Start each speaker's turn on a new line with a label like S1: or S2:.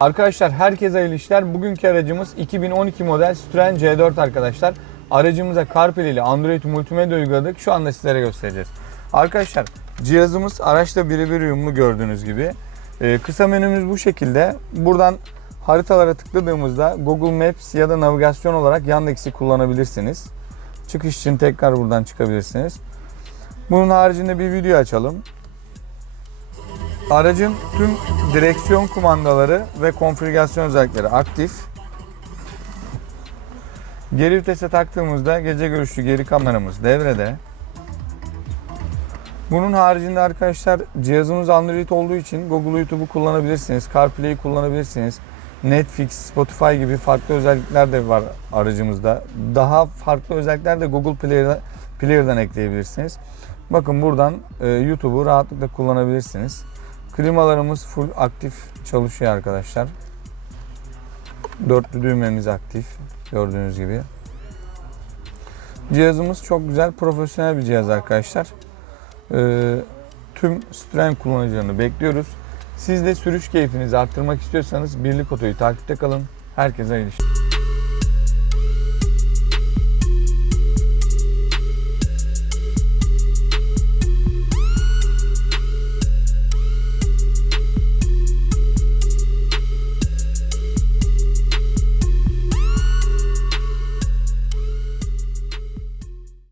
S1: Arkadaşlar herkese hayırlı işler. Bugünkü aracımız 2012 model Citroen C4 arkadaşlar. Aracımıza CarPlay ile Android multimedya uyguladık. Şu anda sizlere göstereceğiz. Arkadaşlar cihazımız araçla birebir uyumlu gördüğünüz gibi. Ee, kısa menümüz bu şekilde. Buradan haritalara tıkladığımızda Google Maps ya da navigasyon olarak Yandex'i kullanabilirsiniz. Çıkış için tekrar buradan çıkabilirsiniz. Bunun haricinde bir video açalım. Aracın tüm direksiyon kumandaları ve konfigürasyon özellikleri aktif. Geri vitese taktığımızda gece görüşlü geri kameramız devrede. Bunun haricinde arkadaşlar cihazımız Android olduğu için Google YouTube'u kullanabilirsiniz, CarPlay'i kullanabilirsiniz. Netflix, Spotify gibi farklı özellikler de var aracımızda. Daha farklı özellikler de Google Player'da, Player'dan ekleyebilirsiniz. Bakın buradan e, YouTube'u rahatlıkla kullanabilirsiniz. Klimalarımız full aktif çalışıyor arkadaşlar. Dörtlü düğmemiz aktif gördüğünüz gibi. Cihazımız çok güzel, profesyonel bir cihaz arkadaşlar. Ee, tüm Citroen kullanıcılarını bekliyoruz. Siz de sürüş keyfinizi arttırmak istiyorsanız Birlik Oto'yu takipte kalın. Herkese hayırlı işler.